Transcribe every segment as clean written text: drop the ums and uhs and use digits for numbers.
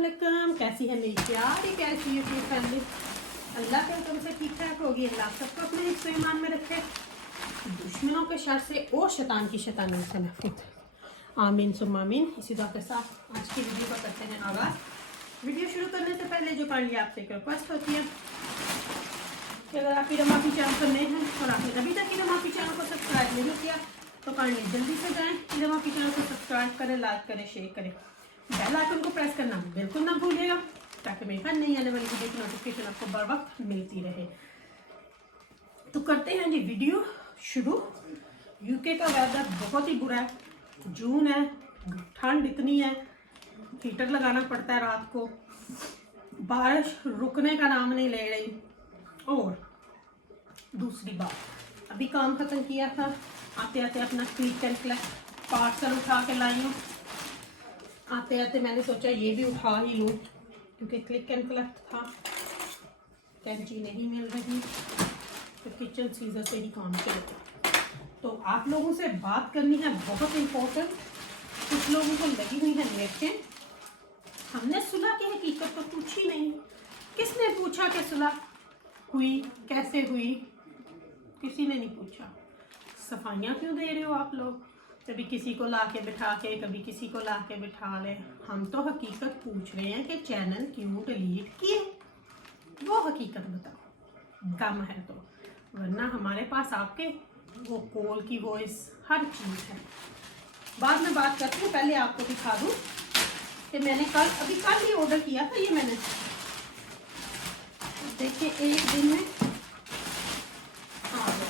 वालेकुम, कैसी है मेरी प्यारी कैसी है मेरी फैमिली। अल्लाह के हुक्म से ठीक ठाक होगी। अल्लाह सबको अपने हिफ्ज़ ईमान में रखे, दुश्मनों के शर से और शैतान की शैतानी से महफूज रखे। आमीन सुम्मा आमीन। इसी दुआ के साथ आज की वीडियो का करते हैं आगाज़। वीडियो शुरू करने से पहले जो काइंडली आपसे एक रिक्वेस्ट होती है कि अगर आप ईरमाफी चैनल पर नए हैं और आपने अभी तक ईरमाफी चैनल को सब्सक्राइब नहीं किया तो काइंडली जल्दी से जाएँ, ईरमाफी चैनल को सब्सक्राइब करें, लाइक करें, शेयर करें, बेल आइकन को प्रेस करना बिल्कुल ना भूलिएगा ताकि मेरी हर नई आने वाली वीडियो की नोटिफिकेशन आपको बर वक्त मिलती रहे। तो करते हैं जी वीडियो शुरू। यूके का वेदर बहुत ही बुरा है, जून है, ठंड इतनी है, हीटर लगाना पड़ता है रात को, बारिश रुकने का नाम नहीं ले रही। और दूसरी बात, अभी काम खत्म किया था, आते आते अपना क्लिक एंड कलेक्ट पार्सल उठा के लाई हूँ। आते आते मैंने सोचा ये भी उठा ही लूँ क्योंकि क्लिक एंड कलेक्ट था, कैंची नहीं मिल रही तो किचन सीजर से ही काम चलेगा। तो आप लोगों से बात करनी है बहुत इम्पोर्टेंट। कुछ लोगों को लगी हुई है लेकिन हमने सुलह की हकीकत तो पूछी नहीं। किसने पूछा कि सुलह हुई, कैसे हुई? किसी ने नहीं पूछा। सफाइयाँ क्यों दे रहे हो आप लोग? कभी किसी को ला के बिठा के, कभी किसी को ला के बिठा ले। हम तो हकीकत पूछ रहे हैं कि चैनल क्यों डिलीट किए, वो हकीकत बताओ। गम है तो, वरना हमारे पास आपके वो कॉल की वॉइस हर चीज़ है। बाद में बात करते हैं, पहले आपको दिखा दूँ कि मैंने कल ही ऑर्डर किया था। ये मैंने देखिए एक दिन में आ गया।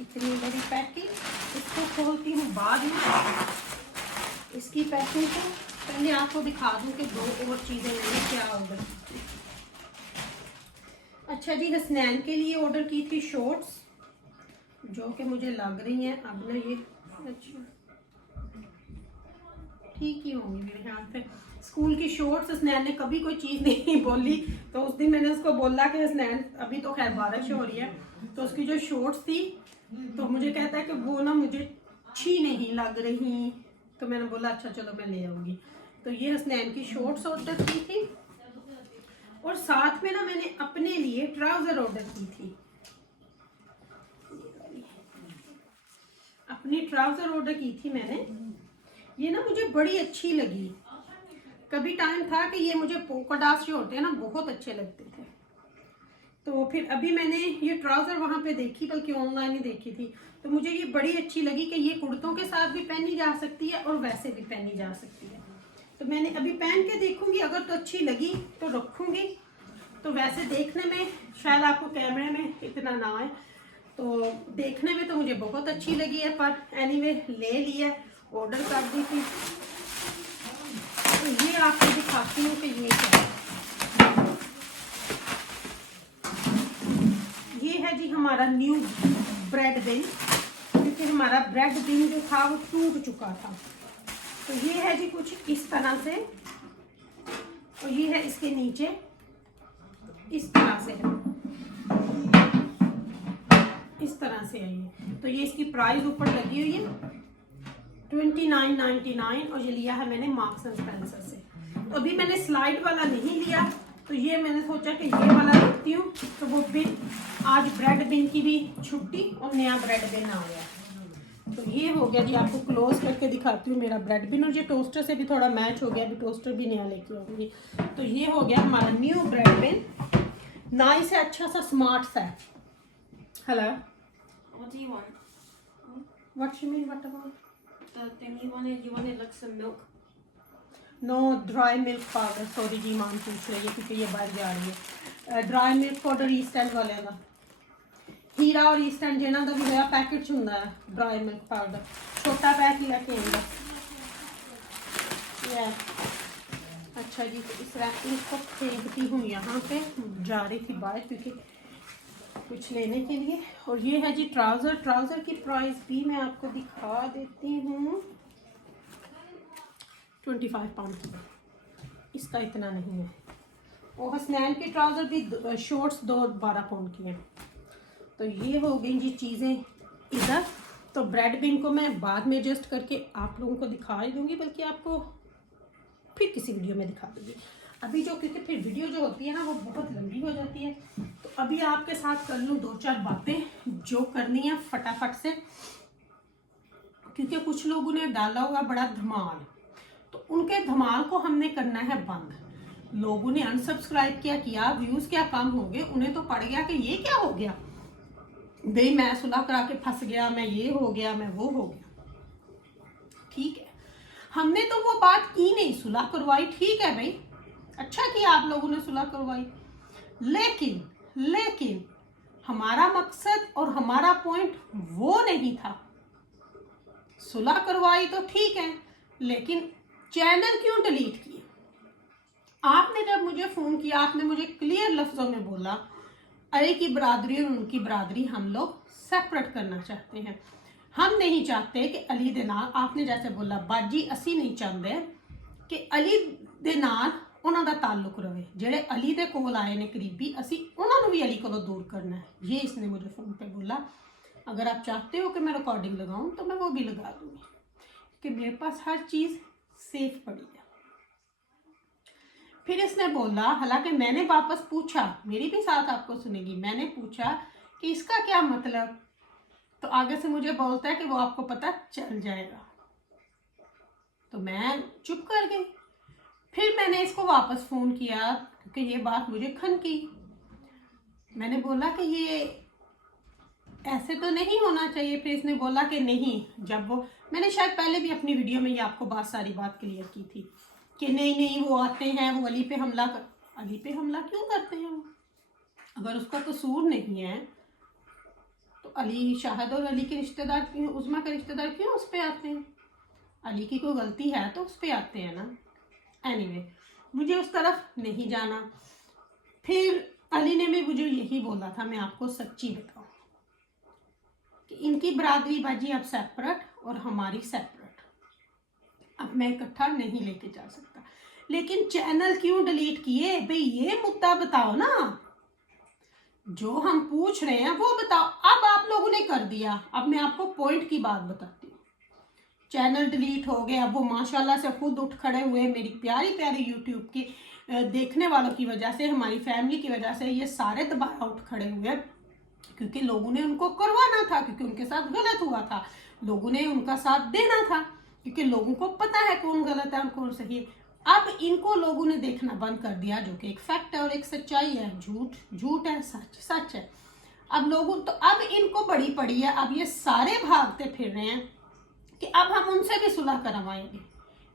इतनी बड़ी पैकिंग, इसको खोलती हूँ बाद में। इसकी पैकिंग को पहले आपको दिखा दूँ कि दो और चीज़ें मैंने क्या ऑर्डर की थी। अच्छा जी, हसनैन के लिए ऑर्डर की थी शॉर्ट्स जो कि मुझे लग रही हैं अब ना ये अच्छा ठीक ही होंगी मेरे ख्याल से। स्कूल की शॉर्ट्स हसनैन ने कभी कोई चीज़ नहीं बोली, तो उस दिन मैंने उसको बोला कि हसनैन अभी तो खैर बारिश हो रही है, तो उसकी जो शॉर्ट्स थी तो मुझे कहता है कि वो ना मुझे अच्छी नहीं लग रही। तो मैंने बोला अच्छा चलो मैं ले आऊँगी। तो ये हसनैन की शॉर्ट्स ऑर्डर की थी और साथ में ना मैंने अपने लिए ट्राउज़र ऑर्डर की थी। अपनी ट्राउज़र ऑर्डर की थी मैंने, ये ना मुझे बड़ी अच्छी लगी। कभी टाइम था कि ये मुझे पोको डॉट्स जो होते हैं ना बहुत अच्छे लगते थे। तो फिर अभी मैंने ये ट्राउज़र वहाँ पे देखी, बल्कि ऑनलाइन ही देखी थी, तो मुझे ये बड़ी अच्छी लगी कि ये कुर्तों के साथ भी पहनी जा सकती है और वैसे भी पहनी जा सकती है। तो मैंने अभी पहन के देखूँगी, अगर तो अच्छी लगी तो रखूँगी। तो वैसे देखने में शायद आपको कैमरे में इतना ना आए, तो देखने में तो मुझे बहुत अच्छी लगी है, पर एनीवे ले लिया, ऑर्डर कर दी थी। तो ये आपको दिखाती हूँ कि ये क्या है। ये है जी हमारा न्यू ब्रेड बिन, क्योंकि हमारा ब्रेड बिन जो था वो टूट चुका था। तो ये है जी कुछ इस तरह से, और ये है इसके नीचे इस तरह से है, इस तरह से है ये। तो ये इसकी प्राइस ऊपर लगी हुई है 29.99 और ये लिया है मैंने मार्क्स एंड स्पेंसर से। तो अभी मैंने स्लाइड वाला नहीं लिया, तो ये मैंने सोचा कि ये वाला रखती हूँ। तो वो बिन आज ब्रेड बिन की भी छुट्टी और नया ब्रेड बिन आ गया। तो ये हो गया जी, आपको क्लोज करके दिखाती हूँ मेरा ब्रेड बिन, और ये टोस्टर से भी थोड़ा मैच हो गया, अभी टोस्टर भी नया लेके आऊँगी। तो ये हो गया हमारा न्यू ब्रेड बिन, नाइस है, अच्छा सा स्मार्ट सा है। Hello, What do you want? What you mean what about? The thing you wanted like some milk. No dry milk powder, sorry जी मान पूछ रही है क्योंकि ये बाहर जा रही है। Dry milk powder east and वाले का हीरा और ईस्ट एंड जिन्हों का भी होया पैकेट होंगे ड्राई मिल्क पाउडर, छोटा पैक ही लेके आएंगे। अच्छा जी, तो इस रैपिंग को फेंकती हूँ यहाँ पे, जा रही थी बाहर क्योंकि कुछ लेने के लिए। और ये है जी ट्राउज़र, ट्राउज़र की प्राइस भी मैं आपको दिखा देती हूँ, 25 पाउंड। इसका इतना नहीं है, और हसनैन के ट्राउज़र भी शॉर्ट्स 12 पाउंड के हैं। तो ये हो गई जी चीज़ें इधर। तो ब्रेड बिन को मैं बाद में एडजस्ट करके आप लोगों को दिखा ही दूंगी, बल्कि आपको फिर किसी वीडियो में दिखा दूंगी। अभी जो, क्योंकि फिर वीडियो जो होती है ना वो बहुत लंबी हो जाती है, तो अभी आपके साथ कर लूँ 2-4 बातें जो करनी है फटाफट से, क्योंकि कुछ लोगों ने डाला हुआ बड़ा धमाल, तो उनके धमाल को हमने करना है बंद। लोगों ने अनसब्सक्राइब किया, व्यूज क्या कम हो गए, उन्हें तो पड़ गया कि ये क्या हो गया भाई, मैं सुलह करा के फंस गया, मैं ये हो गया, मैं वो हो गया। ठीक है, हमने तो वो बात की नहीं, सुलह करवाई, ठीक है भाई, अच्छा किया आप लोगों ने सुलह करवाई, लेकिन हमारा मकसद और हमारा पॉइंट वो नहीं था। सुलह करवाई तो ठीक है, लेकिन चैनल क्यों डिलीट किए? आपने जब मुझे फोन किया, आपने मुझे क्लियर लफ्जों में बोला अली की बरादरी और उनकी बरादरी हम लोग सेपरेट करना चाहते हैं, हम नहीं चाहते कि अली दे नाल, आपने जैसे बोला बाजी असी नहीं चाहते कि अली दे नाल उन्हों का ताल्लुक रहे, जेड़े अली दे कोल आए ने करीबी, असी उन्होंने भी अली को दूर करना है। ये इसने मुझे फ़ोन पे बोला। अगर आप चाहते हो कि मैं रिकॉर्डिंग लगाऊं तो मैं वो भी लगा दूंगी, कि मेरे पास हर चीज़ सेफ पड़ी है। फिर इसने बोला, हालांकि मैंने वापस पूछा, मेरी भी साथ आपको सुनेगी, मैंने पूछा कि इसका क्या मतलब, तो आगे से मुझे बोलता है कि वो आपको पता चल जाएगा। तो मैं चुप कर गई। फिर मैंने इसको वापस फ़ोन किया क्योंकि ये बात मुझे खनकी। मैंने बोला कि ये ऐसे तो नहीं होना चाहिए। फिर इसने बोला कि नहीं, जब वो, मैंने शायद पहले भी अपनी वीडियो में ये आपको सारी बात क्लियर की थी कि नहीं वो आते हैं, वो अली पे हमला कर, अली पे हमला क्यों करते हैं वो? अगर उसका कसूर नहीं है तो अली शाहिद और अली के रिश्तेदार क्यों, उस्मा के रिश्तेदार क्यों उस पर आते हैं? अली की कोई गलती है तो उस पर आते हैं ना। एनीवे, मुझे उस तरफ नहीं जाना। फिर अली ने भी मुझे यही बोला था, मैं आपको सच्ची बताऊं, कि इनकी बरादरी बाजी अब सेपरेट और हमारी सेपरेट, अब मैं इकट्ठा नहीं लेके जा सकता। लेकिन चैनल क्यों डिलीट किए भाई, ये मुद्दा बताओ ना, जो हम पूछ रहे हैं वो बताओ। अब आप लोगों ने कर दिया, अब मैं आपको पॉइंट की बात बताती हूँ। चैनल डिलीट हो गया, वो माशाल्लाह से खुद उठ खड़े हुए, मेरी प्यारी प्यारी यूट्यूब की देखने वालों की वजह से, हमारी फैमिली की वजह से ये सारे दोबारा उठ खड़े हुए, क्योंकि लोगों ने उनको करवाना था, क्योंकि उनके साथ गलत हुआ था, लोगों ने उनका साथ देना था, क्योंकि लोगों को पता है कौन गलत है और कौन सही है। अब इनको लोगों ने देखना बंद कर दिया, जो कि एक फैक्ट है और एक सच्चाई है। झूठ झूठ है, सच सच है। अब लोगों, तो अब इनको बड़ी पड़ी है, अब ये सारे भागते फिर रहे हैं कि अब हम उनसे भी सुलह करवाएंगे।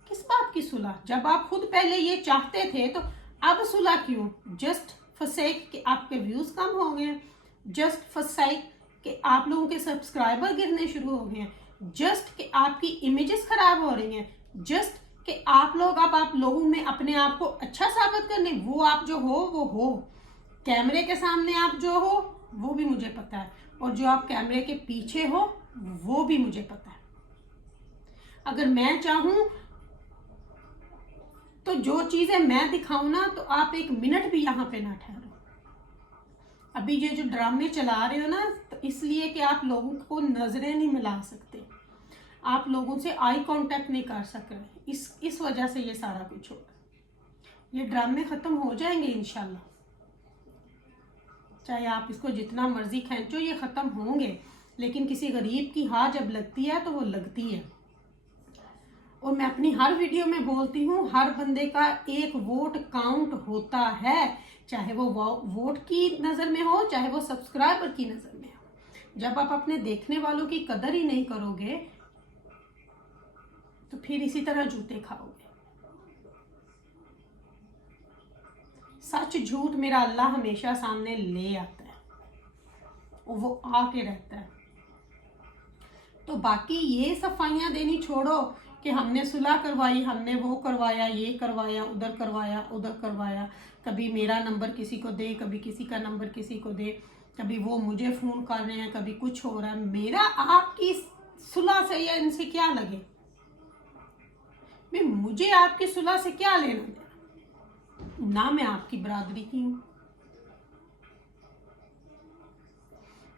किस बात की सुलह, जब आप खुद पहले ये चाहते थे, तो अब सुलह क्यों? जस्ट फॉर सेक कि आपके व्यूज कम हो गए, जस्ट फॉर सेक कि आप लोगों के सब्सक्राइबर गिरने शुरू हो गए हैं, जस्ट कि आपकी इमेजेस खराब हो रही हैं, जस्ट कि आप लोग, अब आप लोगों में अपने आप को अच्छा साबित करने, वो आप जो हो वो हो, कैमरे के सामने आप जो हो वो भी मुझे पता है, और जो आप कैमरे के पीछे हो वो भी मुझे पता है। अगर मैं चाहूं तो जो चीजें मैं दिखाऊं ना, तो आप एक मिनट भी यहाँ पे ना ठहरो। अभी ये जो ड्रामे चला रहे हो ना, तो इसलिए कि आप लोगों को नजरें नहीं मिला सकते, आप लोगों से आई कांटेक्ट नहीं कर सक रहे, इस वजह से ये सारा कुछ होगा। ये ड्रामे खत्म हो जाएंगे इंशाल्लाह, चाहे आप इसको जितना मर्जी खींचो, ये खत्म होंगे। लेकिन किसी गरीब की हाँ जब लगती है तो वो लगती है। और मैं अपनी हर वीडियो में बोलती हूँ, हर बंदे का एक वोट काउंट होता है, चाहे वो वोट की नज़र में हो, चाहे वो सब्सक्राइबर की नज़र में हो। जब आप अपने देखने वालों की कदर ही नहीं करोगे तो फिर इसी तरह जूते खाओगे। सच झूठ मेरा अल्लाह हमेशा सामने ले आता है और वो आके रहता है। तो बाकी ये सफाइयाँ देनी छोड़ो कि हमने सुलह करवाई, हमने वो करवाया, ये करवाया, उधर करवाया, उधर करवाया, कभी मेरा नंबर किसी को दे, कभी किसी का नंबर किसी को दे, कभी वो मुझे फ़ोन कर रहे हैं, कभी कुछ हो रहा है। मेरा आपकी सुलह से या इनसे क्या लगे? मुझे आपकी सुलह से क्या लेना देना? ना मैं आपकी बरादरी की हूँ।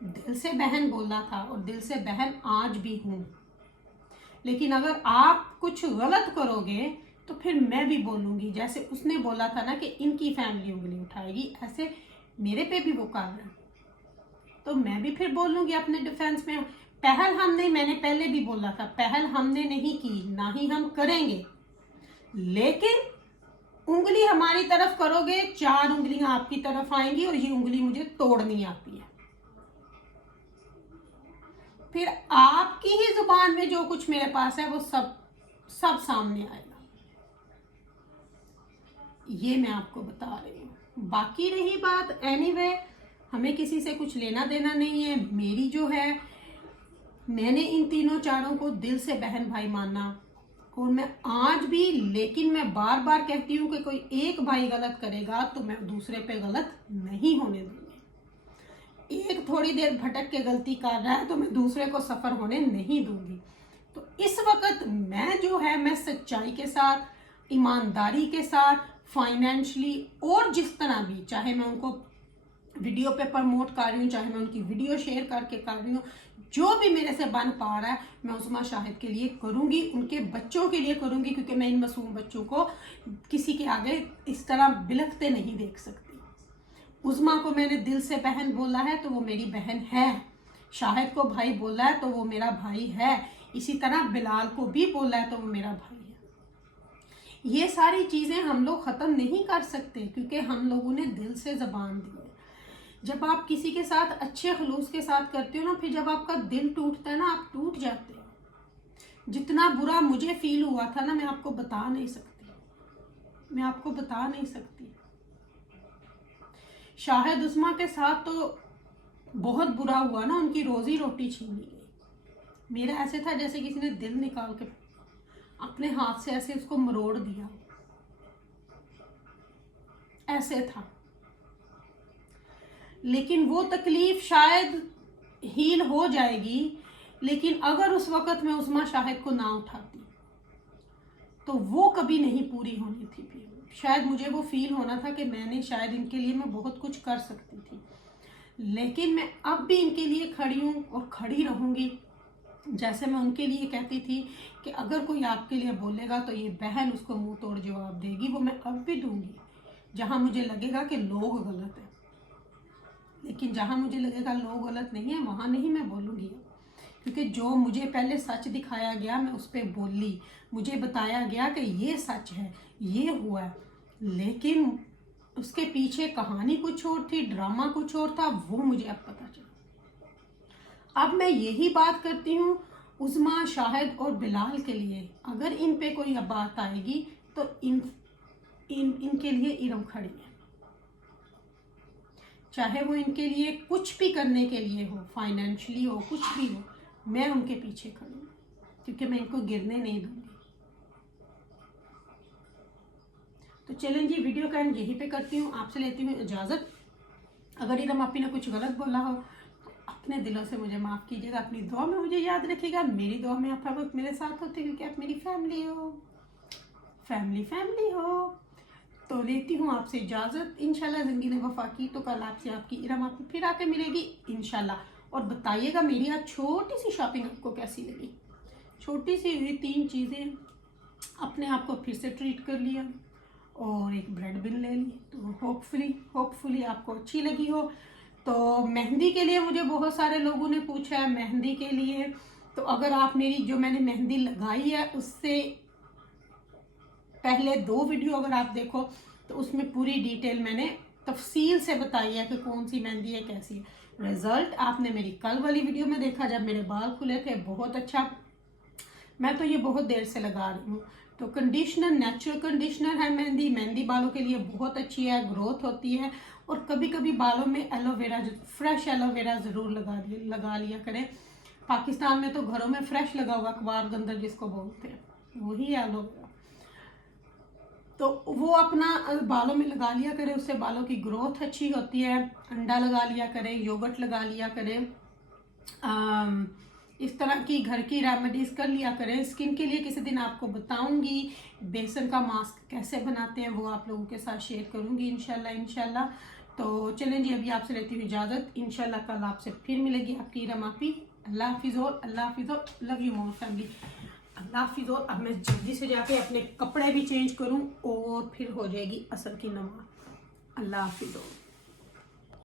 दिल से बहन बोला था और दिल से बहन आज भी हूँ, लेकिन अगर आप कुछ गलत करोगे तो फिर मैं भी बोलूँगी। जैसे उसने बोला था ना कि इनकी फैमिली उंगली उठाएगी, ऐसे मेरे पे भी वो कर रहा है, तो मैं भी फिर बोलूँगी अपने डिफेंस में। पहल हमने, मैंने पहले भी बोला था, पहल हमने नहीं की, ना ही हम करेंगे, लेकिन उंगली हमारी तरफ करोगे, 4 उंगलियां आपकी तरफ आएंगी और ये उंगली मुझे तोड़नी आती है। फिर आपकी ही जुबान में जो कुछ मेरे पास है वो सब सामने आएगा। ये मैं आपको बता रही हूँ। बाकी रही बात, एनीवे हमें किसी से कुछ लेना देना नहीं है। मेरी जो है, मैंने इन तीनों चारों को दिल से बहन भाई माना और मैं आज भी, लेकिन मैं बार बार कहती हूँ कि कोई एक भाई गलत करेगा तो मैं दूसरे पे गलत नहीं होने दूंगी। एक थोड़ी देर भटक के गलती कर रहा है तो मैं दूसरे को सफर होने नहीं दूंगी। तो इस वक्त मैं जो है, मैं सच्चाई के साथ, ईमानदारी के साथ, फाइनेंशियली और जिस तरह भी, चाहे मैं उनको वीडियो पे प्रमोट कर रही हूँ, चाहे मैं उनकी वीडियो शेयर करके कर रही हूँ, जो भी मेरे से बन पा रहा है मैं उस्मा शाहिद के लिए करूँगी, उनके बच्चों के लिए करूँगी, क्योंकि मैं इन मासूम बच्चों को किसी के आगे इस तरह बिलखते नहीं देख सकती। उस्मा को मैंने दिल से बहन बोला है तो वो मेरी बहन है, शाहिद को भाई बोला है तो वो मेरा भाई है, इसी तरह बिलाल को भी बोला है तो वो मेरा भाई है। ये सारी चीज़ें हम लोग ख़त्म नहीं कर सकते, क्योंकि हम लोगों ने दिल से ज़बान दी है। जब आप किसी के साथ अच्छे खलूस के साथ करते हो ना, फिर जब आपका दिल टूटता है ना, आप टूट जाते हो। जितना बुरा मुझे फील हुआ था ना, मैं आपको बता नहीं सकती। शाहिद उस्मा के साथ तो बहुत बुरा हुआ ना, उनकी रोजी रोटी छीन ली गई। मेरा ऐसे था जैसे किसी ने दिल निकाल के अपने हाथ से ऐसे उसको मरोड़ दिया, ऐसे था। लेकिन वो तकलीफ शायद हील हो जाएगी, लेकिन अगर उस वक़्त मैं उस्मा शाहिद को ना उठाती तो वो कभी नहीं पूरी होनी थी। फिर शायद मुझे वो फील होना था कि मैंने शायद इनके लिए मैं बहुत कुछ कर सकती थी, लेकिन मैं अब भी इनके लिए खड़ी हूँ और खड़ी रहूँगी। जैसे मैं उनके लिए कहती थी कि अगर कोई आपके लिए बोलेगा तो ये बहन उसको मुंह तोड़ जवाब देगी, वो मैं अब भी दूंगी। जहाँ मुझे लगेगा कि लोग गलत हैं, लेकिन जहाँ मुझे लगेगा लोग गलत नहीं है, वहाँ नहीं मैं बोलूँगी, क्योंकि जो मुझे पहले सच दिखाया गया मैं उस पर बोली। मुझे बताया गया कि ये सच है, ये हुआ है, लेकिन उसके पीछे कहानी कुछ और थी, ड्रामा कुछ और था, वो मुझे अब पता चला। अब मैं यही बात करती हूँ उस्मा, शाहिद और बिलाल के लिए। अगर इन पे कोई बात आएगी तो इनके लिए इरम खड़ी है, चाहे वो इनके लिए कुछ भी करने के लिए हो, फाइनेंशियली हो, कुछ भी हो, मैं उनके पीछे खड़ी हूँ, क्योंकि मैं इनको गिरने नहीं दूंगी। तो चलें जी, वीडियो का एंड यहीं पे करती हूँ, आपसे लेती हूँ इजाज़त। अगर इरम आपी ने कुछ गलत बोला हो तो अपने दिलों से मुझे माफ़ कीजिएगा, अपनी दुआ में मुझे याद रखिएगा। मेरी दुआ में आप हर वक्त मेरे साथ होते, क्योंकि आप मेरी फैमिली हो। तो लेती हूँ आपसे इजाज़त। इंशाल्लाह ज़िंदगी ने वफ़ा की तो कल आपसे आपकी इरम आपको फिर आके मिलेगी इंशाल्लाह। और बताइएगा मेरी आज छोटी सी शॉपिंग आपको कैसी लगी। छोटी सी हुई 3 चीज़ें, अपने आप को फिर से ट्रीट कर लिया और एक ब्रेड बिन ले ली, तो होपफुली आपको अच्छी लगी हो। तो मेहंदी के लिए मुझे बहुत सारे लोगों ने पूछा है, मेहंदी के लिए तो अगर आप मेरी जो मैंने मेहंदी लगाई है उससे पहले 2 वीडियो अगर आप देखो तो उसमें पूरी डिटेल मैंने तफसील से बताई है कि कौन सी मेहंदी है, कैसी है। रिजल्ट आपने मेरी कल वाली वीडियो में देखा जब मेरे बाल खुले थे, बहुत अच्छा। मैं तो ये बहुत देर से लगा रही हूँ। तो कंडीशनर, नेचुरल कंडीशनर है मेहंदी बालों के लिए बहुत अच्छी है, ग्रोथ होती है। और कभी कभी बालों में एलोवेरा, फ्रेश एलोवेरा ज़रूर लगा लिया करें। पाकिस्तान में तो घरों में फ्रेश लगा हुआ अखबार गंदर जिसको बोलते हैं, वही एलोवेरा, तो वो अपना बालों में लगा लिया करें, उससे बालों की ग्रोथ अच्छी होती है। अंडा लगा लिया करें, योगर्ट लगा लिया करें, इस तरह की घर की रेमेडीज कर लिया करें। स्किन के लिए किसी दिन आपको बताऊंगी बेसन का मास्क कैसे बनाते हैं, वो आप लोगों के साथ शेयर करूंगी इंशाल्लाह। तो चलें जी, अभी आपसे लेती हूँ इजाज़त। इंशाल्लाह कल आपसे फिर मिलेगी आपकी रमापी। अल्लाह हाफिज़ और अल्लाह हाफिज़ और लव यू मोर फैमिली। अल्लाह हाफिज़ और अब मैं जल्दी से जाके अपने कपड़े भी चेंज करूँ और फिर हो जाएगी असर की नमाज। अल्लाह हाफिज़ और